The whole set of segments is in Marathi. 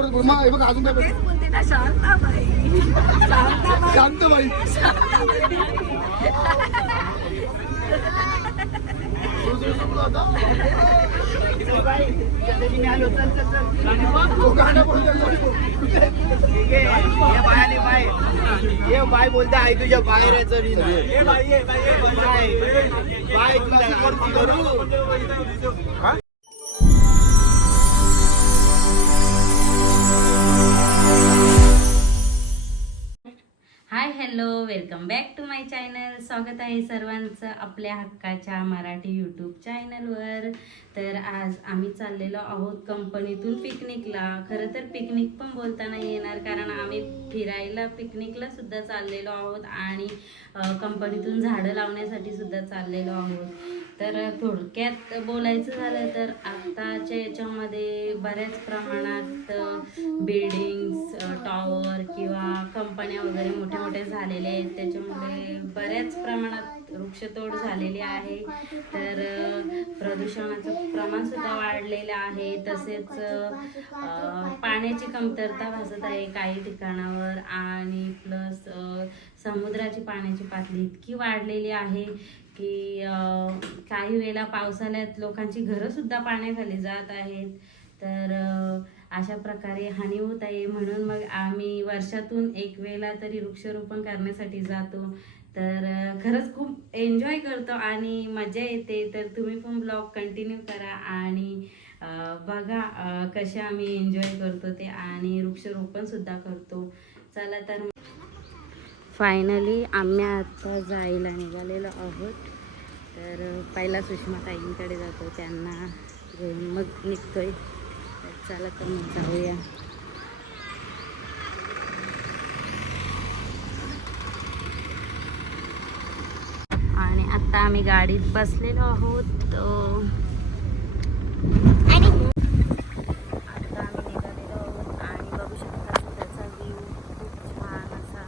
जोरात बोल मग हे बघ अजून काय तेच बोलते ना शांताबाई शांताबाई शांत बाई तो गाणं बोलतोय. बाय बोलते आई तुझ्या बाहेर आहे बाय तुला hi welcome back to my channel स्वागत आहे सर्वांचं आपल्या हक्काच्या मराठी यूट्यूब चॅनलवर. तर आज आम्ही चाललेलो आहोत कंपनीतून पिकनिकला. खरं तर पिकनिक पण बोलताना येणार कारण आम्ही फिरायला पिकनिकला सुद्धा चाललेलो आहोत आणि कंपनीतून झाडं लावण्यासाठी सुद्धा चाललेलो आहोत. तर थोडक्यात बोलायचं झालं तर आत्ताच्या याच्यामध्ये बऱ्याच प्रमाणात बिल्डिंग्स टॉवर किंवा कंपन्या वगैरे मोठ्या मोठ्या झालेल्या आहेत. त्याच्यामुळे बऱ्याच प्रमाणात वृक्षतोड झालेली आहे. तर प्रदूषणाचं प्रमाण सुद्धा वाढलेलं आहे. तसेच पाण्याची कमतरता भासत आहे काही ठिकाणावर आणि प्लस समुद्राची पाण्याची पातळी इतकी वाढलेली आहे की काही वेळेला पावसाळ्यात लोकांची घरं सुद्धा पाण्याखाली जात आहेत. तर अशा प्रकारे हानी होत आहे. म्हणून मग आम्ही वर्षातून एक वेळेला तरी वृक्षारोपण करण्यासाठी जातो. तर खरंच खूप एन्जॉय करतो आणि मजा येते. तर तुम्ही पण ब्लॉग कंटिन्यू करा आणि बघा कसे आम्ही एन्जॉय करतो ते आणि वृक्षरोपणसुद्धा करतो. चला तर फायनली आम्ही आता जायला निघालेलो आहोत. तर पहिला सुषमा ताईंकडे जातो. त्यांना घेऊन मग निघतोय. तर चला तर मग जाऊया. आणि आता आम्ही गाडीत बसलेलो आहोत आता आम्ही निघालेलो आहोत आणि बघू शकता त्याचा व्ह्यू खूप छान असा.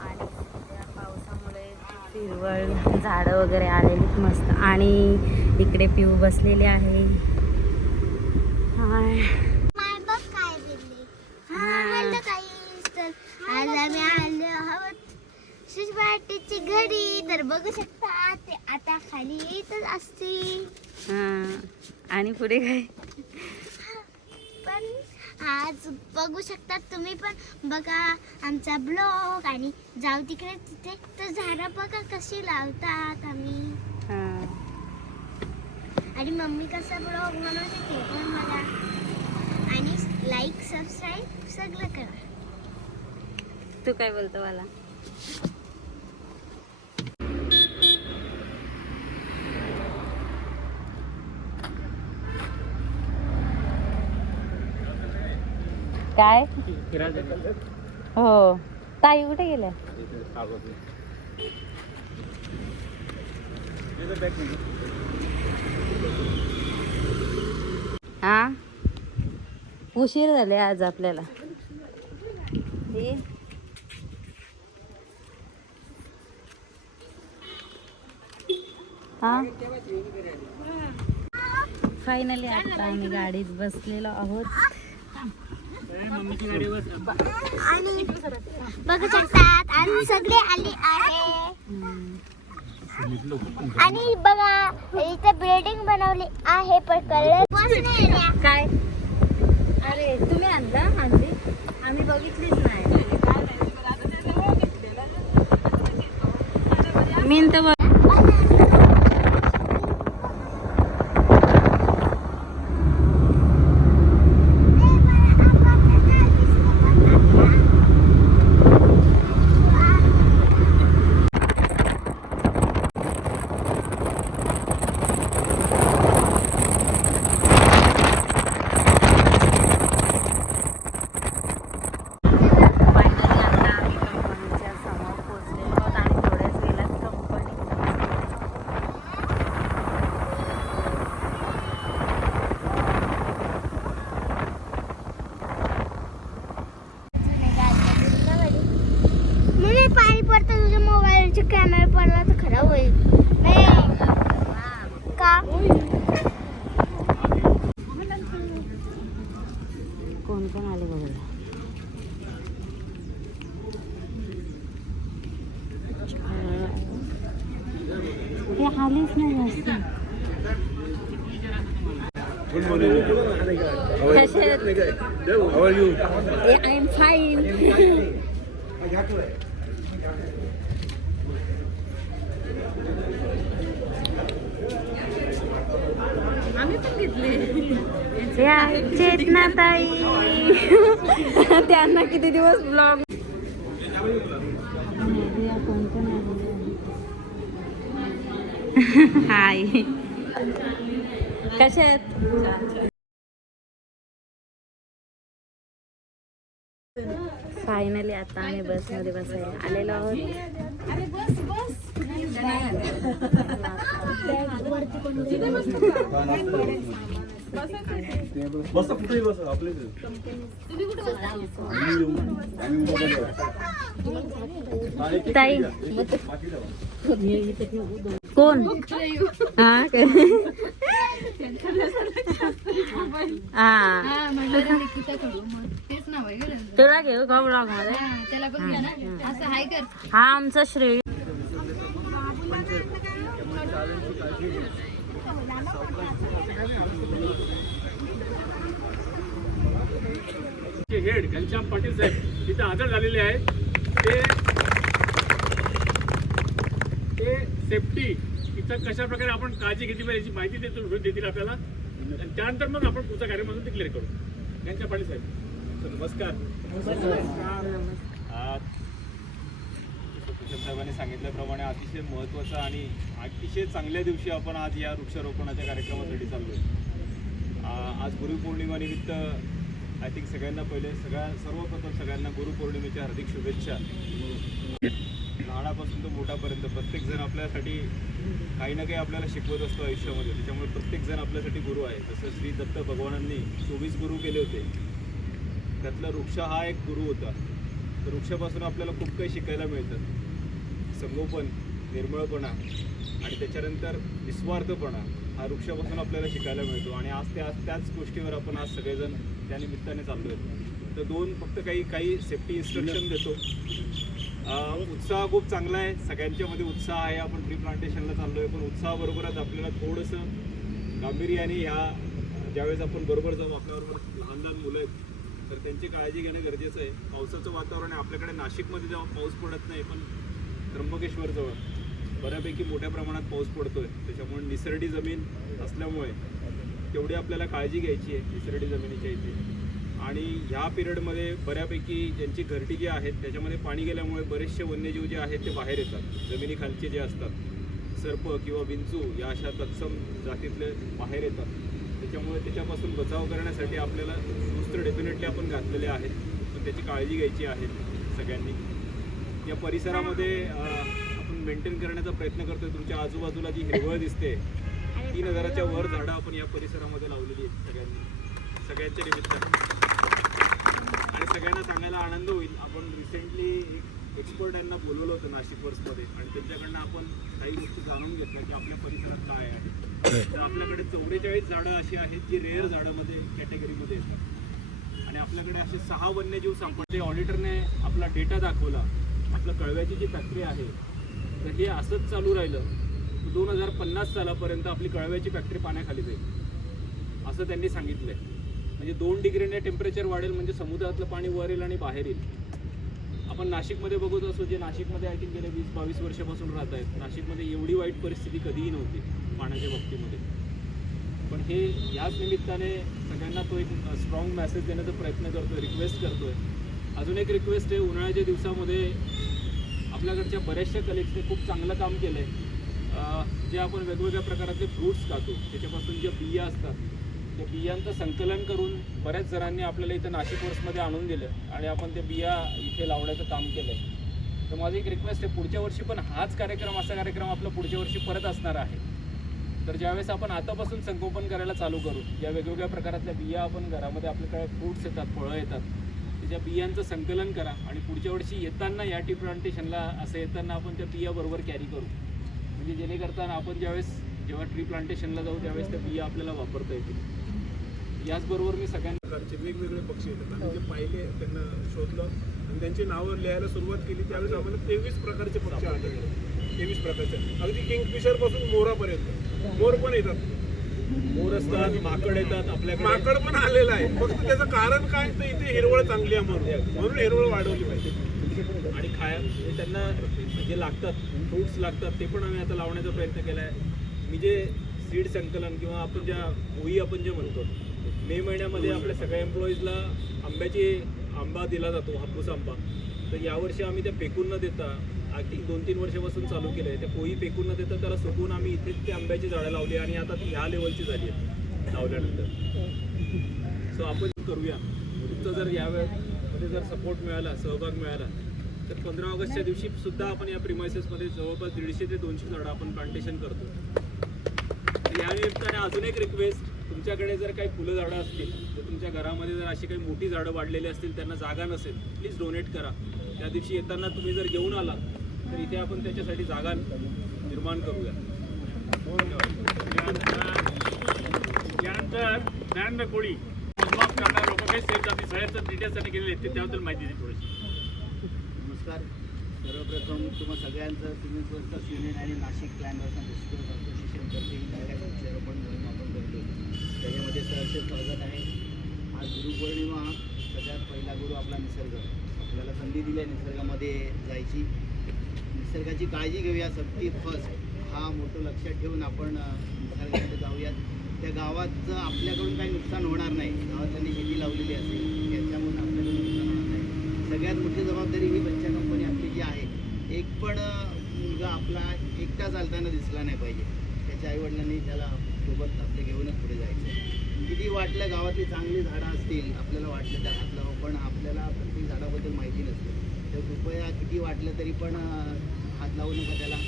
आणि त्या पावसामुळे हिरवळ झाडं वगैरे आलेलीत मस्त. आणि इकडे पिऊ बसलेले आहे हाय माय बघ काय दिले हा. हॅलो गाईस तर आज आम्ही आलो आहोत सुशवाटीची घडी तर बघू शकता ते आता खाली येतच असते. हां. आणि पुढे काय? पण आज बघू शकता तुम्ही पण. बघा आमचा ब्लॉग आणि जाऊ तिकडे तिथे. तर झाडं बघा कशी लावतात आम्ही. हां. आणि मम्मी कसा ब्लॉग बनवते ते पण बघा. आणि लाईक सबस्क्राईब सगळं करा. तू काय बोलतो मला? काय? हो. ताई कुठे गेल्या? हा? उशीर झाले आज आपल्याला. फायनली आता आम्ही गाडीत बसलेलो आहोत. आणि बघू शकतात आणि सगळे आले आहे. आणि बघा इथे बिल्डिंग बनवली आहे पण कलर काय? अरे तुम्ही आणला आणली आम्ही बघितलीच नाही. मीन तर बघ फायनली आता आम्ही कंपनीच्या समोर पोहोचलेलो आहोत आणि थोड्याच वेळात कंपनी मम्मी पाणी पडतं तुझ्या मोबाईलचे कॅमेरा पडला तर खराब होईल. नाही. का कोण कोण आले आलीच नाही जास्त कसे आय एम फाईन आम्ही पण घेतले या चेतना ताई त्यांना किती दिवस ब्लॉग हाय कसे आहेत? फायनली आता आम्ही बसमध्ये बसायला आलेलो आहोत. बस कुठेही बस आपले ताई. कोण? हा? हा. तुला घेऊ का ब्लॉगमध्ये? हा आमचा श्रेय. हेड घनश्याम पाटील साहेब तिथे हजर झालेले आहेत. ते ते सेफ्टी इथं कशा प्रकारे आपण काळजी घेतली पाहिजे याची माहिती देतो देतील आपल्याला. आणि त्यानंतर मग आपण पुढचा कार्यक्रम डिक्लेअर करू. घनश्याम पाटील साहेब. नमस्कार. साहेबांनी सांगितल्याप्रमाणे अतिशय महत्त्वाचा आणि अतिशय चांगल्या दिवशी आपण आज या वृक्षारोपणाच्या कार्यक्रमासाठी चाललो आज गुरुपौर्णिमानिमित्त आय थिंक सगळ्यांना पहिले सगळ्या सर्वप्रथम सगळ्यांना गुरुपौर्णिमेच्या हार्दिक शुभेच्छा. लहानापासून तो मोठापर्यंत प्रत्येकजण आपल्यासाठी काही ना काही आपल्याला शिकवत असतो आयुष्यामध्ये. त्याच्यामुळे प्रत्येकजण आपल्यासाठी गुरु आहे. जसं श्री दत्त भगवानांनी चोवीस गुरु केले होते. त्यातला वृक्ष हा एक गुरु होता. तर वृक्षापासून आपल्याला खूप काही शिकायला मिळतं. संगोपन निर्मळपणा आणि त्याच्यानंतर निस्वार्थपणा हा वृक्षापासून आपल्याला शिकायला मिळतो. आणि आज त्या त्याच गोष्टीवर आपण आज सगळेजण त्या निमित्ताने चाललो आहेत तर दोन फक्त काही काही सेफ्टी इन्स्ट्रक्शन देतो. उत्साह खूप चांगला आहे. सगळ्यांच्यामध्ये उत्साह आहे. आपण ट्री प्लांटेशनला चाललो आहे पण उत्साहाबरोबरच आपल्याला थोडंसं गांभीर्याने ह्या ज्यावेळेस आपण बरोबर जाऊ आपल्याबरोबर लहान लहान मुलं आहेत तर त्यांची काळजी घेणं गरजेचं आहे. पावसाचं वातावरण आहे. आपल्याकडे नाशिकमध्ये जेव्हा पाऊस पडत नाही पण त्र्यंबकेश्वरजवळ बऱ्यापैकी मोठ्या प्रमाणात पाऊस पडतो आहे त्याच्यामुळे निसरडी जमीन असल्यामुळे तेवढी आपल्याला काळजी घ्यायची आहे तिसरडी जमिनीच्या इथे. आणि ह्या पिरियडमध्ये बऱ्यापैकी ज्यांची घरटी जी आहेत त्याच्यामध्ये पाणी गेल्यामुळे बरेचसे वन्यजीव जे आहेत ते बाहेर येतात. जमिनीखालचे जे असतात सर्प किंवा विंचू या अशा तत्सम जातीतले बाहेर येतात. त्याच्यामुळे त्याच्यापासून बचाव करण्यासाठी आपल्याला शस्त्र डेफिनेटली आपण घातलेले आहेत. पण त्याची काळजी घ्यायची आहे सगळ्यांनी. या परिसरामध्ये आपण मेंटेन करण्याचा प्रयत्न करतोय. तुमच्या आजूबाजूला जी हिरवळ दिसते तीन हजाराच्या वर झाडं आपण या परिसरामध्ये लावलेली आहेत सगळ्यांनी. सगळ्यांच्या निमित्तानं आणि सगळ्यांना सांगायला आनंद होईल. आपण रिसेंटली एक एक्सपर्ट यांना बोलवलं होतं नाशिक वर्समध्ये आणि त्यांच्याकडनं आपण काही गोष्टी जाणून घेतल्या की आपल्या परिसरात काय आहे. तर आपल्याकडे चौवेचाळीस झाडं अशी आहेत जी रेअर झाडामध्ये कॅटेगरीमध्ये येतात. आणि आपल्याकडे असे सहा वन्यजीव सापडले. ऑडिटरने आपला डेटा दाखवला. आपलं कळव्याची जी फॅक्टरी आहे तर हे असंच चालू राहिलं. दोन हजार पन्नास सालापर्यंत आपली कळव्याची फॅक्टरी पाण्याखाली जाईल असं त्यांनी सांगितलंय. म्हणजे दोन डिग्रीने टेम्परेचर वाढेल म्हणजे समुद्रातलं पाणी वर येईल आणि बाहेर येईल. आपण नाशिकमध्ये बघत असतो जे नाशिकमध्ये आय थिंक गेले वीस बावीस वर्षापासून राहत आहेत. नाशिकमध्ये एवढी वाईट परिस्थिती कधीही नव्हती पाण्याच्या बाबतीमध्ये. पण हे याच निमित्ताने सगळ्यांना तो एक स्ट्रॉंग मेसेज देण्याचा प्रयत्न करतोय रिक्वेस्ट करतोय. अजून एक रिक्वेस्ट आहे उन्हाळ्याच्या दिवसामध्ये आपल्याकडच्या बऱ्याचशा कलिग्सने खूप चांगलं काम केलं आहे जे आपण वेगवेगळ्या प्रकारातले फ्रूट्स खातो त्याच्यापासून ज्या बिया असतात त्या बियांचं संकलन करून बऱ्याच जणांनी आपल्याला इथं नाशिक वर्समध्ये आणून दिलं आणि आपण त्या बिया इथे लावण्याचं काम केलं आहे तर माझी एक रिक्वेस्ट आहे पुढच्या वर्षी पण हाच कार्यक्रम असा कार्यक्रम आपला पुढच्या वर्षी परत असणार आहे. तर ज्यावेळेस आपण आतापासून संगोपन करायला चालू करू ज्या वेगवेगळ्या प्रकारातल्या बिया आपण घरामध्ये आपल्याकडे फ्रूट्स येतात फळं येतात त्याच्या बियांचं संकलन करा आणि पुढच्या वर्षी येताना या टी प्लांटेशनला असं येताना आपण त्या बियाबरोबर कॅरी करू. म्हणजे जेणेकरता आपण ज्यावेळेस जेव्हा ट्री प्लांटेशनला जाऊ त्यावेळेस त्या बिया आपल्याला वापरता येतील. याचबरोबर मी सगळ्यांना प्रकारचे वेगवेगळे पक्षी येतात. आम्ही जे पाहिले त्यांना शोधलं आणि त्यांची नावं लिहायला सुरुवात केली. त्यावेळेस आम्हाला तेवीस प्रकारचे पक्षी आढळले. तेवीस प्रकारचे. अगदी किंगफिशरपासून मोरापर्यंत. मोर पण येतात. मोर असतात माकड येतात आपल्याकडे. माकड पण आलेलं आहे. फक्त त्याचं कारण काय? तर इथे हिरवळ चांगली आहे म्हणून. म्हणून हिरवळ वाढवली पाहिजे. आणि खाया त्यांना जे लागतात फ्रुट्स लागतात ते पण आम्ही आता लावण्याचा प्रयत्न केला आहे मी जे सीड संकलन किंवा आपण ज्या ओई आपण जे म्हणतो मे महिन्यामध्ये आपल्या सगळ्या एम्प्लॉईजला आंब्याची आंबा दिला जातो हापूस आंबा. तर यावर्षी आम्ही त्या फेकून न देता अगदी दोन तीन वर्षापासून चालू केलं आहे त्या कोळी फेकून न देता त्याला सोडून आम्ही इथेच ते आंब्याची झाडं लावली आणि आता ती ह्या लेवलची झाली आहेत लावल्यानंतर. सो आपण करूया. तुमचा जर यावेळेमध्ये जर सपोर्ट मिळाला सहभाग मिळाला तर पंधरा ऑगस्टच्या दिवशी सुद्धा आपण या प्रिमायसेसमध्ये जवळपास दीडशे ते दोनशे झाडं आपण प्लांटेशन करतो. तर या निमित्ताने अजून एक रिक्वेस्ट तुमच्याकडे जर काही फुलं झाडं असतील तर तुमच्या घरामध्ये जर अशी काही मोठी झाडं वाढलेली असतील त्यांना जागा नसेल प्लीज डोनेट करा. त्या दिवशी येताना तुम्ही जर घेऊन आला तर इथे आपण त्याच्यासाठी जागा निर्माण करूया. त्यानंतर ज्ञान कोळी मोजमाप करणारे लोक काही सेफ जाती सगळ्याचं डिटेल्ससाठी गेलेले आहेत ते त्याबद्दल माहिती दे थोडीशी. नमस्कार. सर्वप्रथम तुम्हा सगळ्यांचं तुम्ही स्वस्त युनियन आणि नाशिक क्लायंबर्स डिस्ट्रिक्ट असोसिएशनतर्फे ही वृक्षारोपण मोहीम आपण करतो. त्याच्यामध्ये सहर्ष स्वागत आहे. आज गुरुपौर्णिमा सगळ्यात पहिला गुरु आपला निसर्ग. आपल्याला संधी दिली आहे निसर्गामध्ये जायची. निसर्गाची काळजी घेऊया सगळी फर्स्ट हा मोठं लक्षात ठेवून आपण निसर्गामध्ये जाऊयात. त्या गावाचं आपल्याकडून काही नुकसान होणार नाही. गावात त्यांनी शेती लावलेली असेल याच्यामुळे आपल्याकडून नुकसान होणार नाही सगळ्यात मोठी जबाबदारी ही बच्चा कंपनी आपली जी आहे एक पण मुलगा आपला एकटा चालताना दिसला नाही पाहिजे. त्याच्या आईवडिलांनी त्याला सोबत आपले घेऊनच पुढे जायचं. किती वाटलं गावातली चांगली झाडं असतील आपल्याला वाटलं त्या हात लावा पण आपल्याला प्रत्येक झाडाबद्दल माहिती नसते. तर कृपया किती वाटलं तरी पण हात लावू नका त्याला.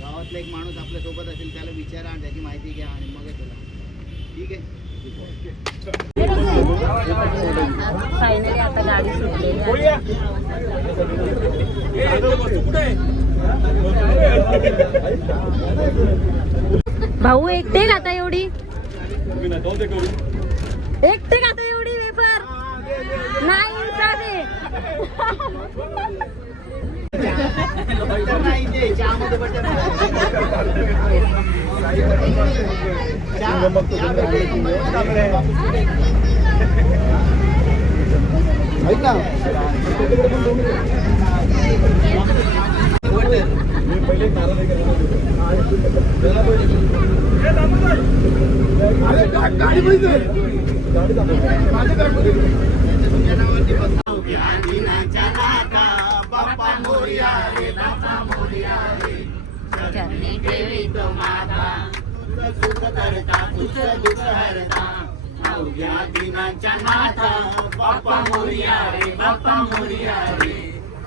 गावातला एक माणूस आपल्यासोबत असेल त्याला विचारा आणि त्याची माहिती घ्या आणि मग त्याला ठीक आहे? फायनली आता गाडी सुटलेली आहे. भाऊ एकटे खाता एवढी. तुम्ही ना जाऊ दे करू एकटे खाता चरणी ठेवी तो माता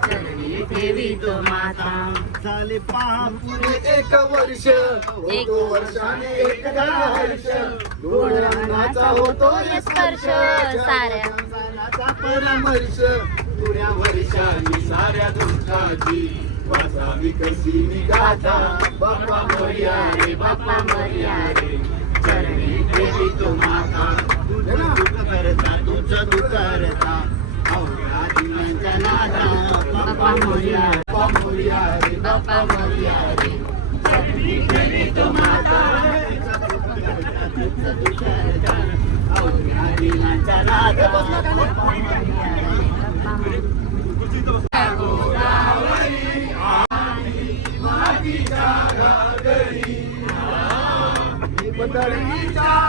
चरणी ठेवी तो माता. झाले पहा पुरे एक वर्ष. वर्षाने हर्ष. होतो स्पर्श साऱ्या. संसाराचा परामर्श. पुऱ्या वर्षांनी साऱ्या दुःखाची. वाचावी कशी निगाथा बाप्पा मोर्या रे बाप्पा मोरया रे चरणी देवी तो माता तुझं दुःख करता तुझं दुःख करता अवघ्या दिनांच्या नादा बाप्पा मोरया बाप्पा मोर्या रे बाप्पा मोरया रे चरणी देवी तो माता तुझं दुःख करता अवघ्या दिनांच्या नादा बाप्पा मोरया Peter.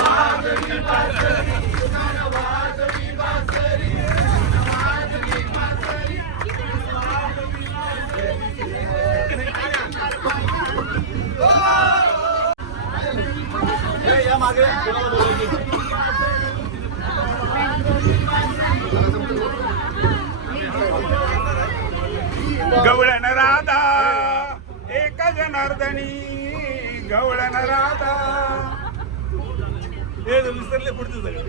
ಜನಾರ್ದನಿ ಗೌಡನ ರಾಧ. ಏದು ಮಿಸ್ಟರ್ಲೆ ಕೊಡ್ತಿದ್ದಾರೆ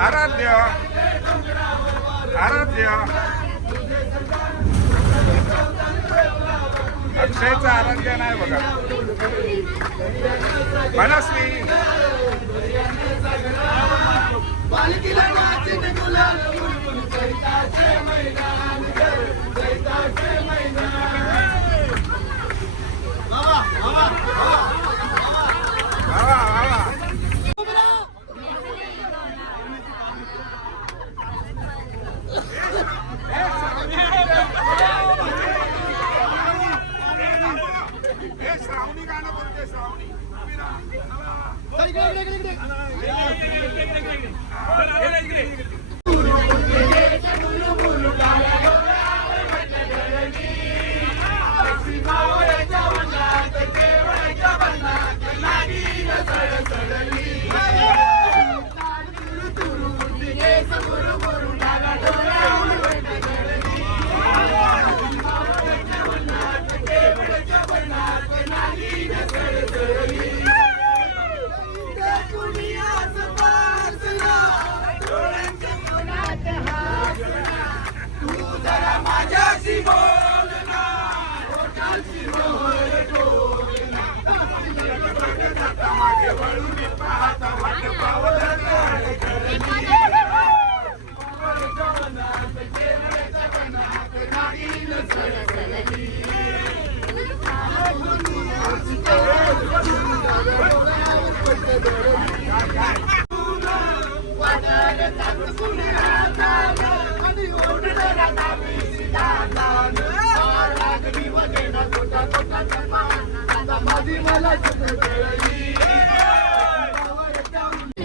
आराध्य आराध्य. अक्षयचं आराध्य नाही बघा. मनस्वी बाबा.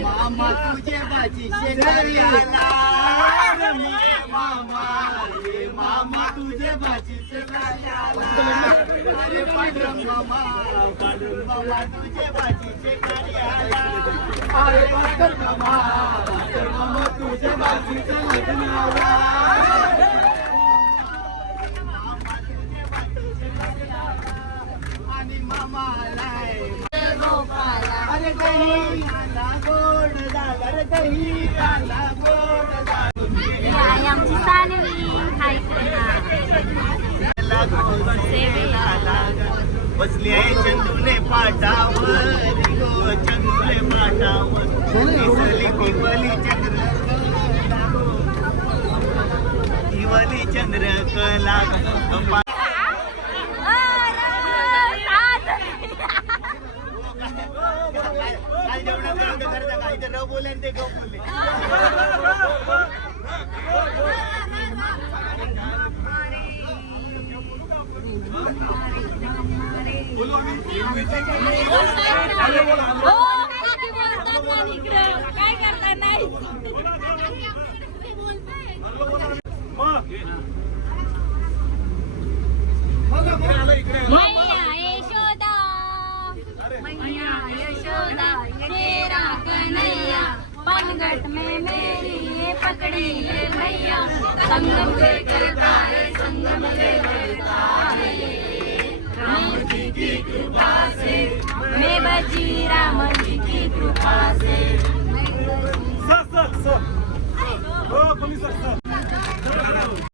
मामा तुझे बाजी शेजारी आला. मामा रे मामा तुझे बाजी शेजारी आला. अरे पांडुरंग मामा पांडुरंग मामा तुझे बाजी शेजारी आला. अरे मामा मामा तुझे बाजीचं लग्न आला मामा तुझे बाजी शेजारी आला आणि मामा आलाय अरे दही कांदा गोड झाला रे दही कांदा गोड झाला आमची सानवी हाय बसली आहे चंदूने पाटावर गो चंदुले पाटावर दिसली चंद्र दिवली चंद्र कला कपा- काय जेवणाचं होतं बोलले ते बोले आणि ते ग बोलले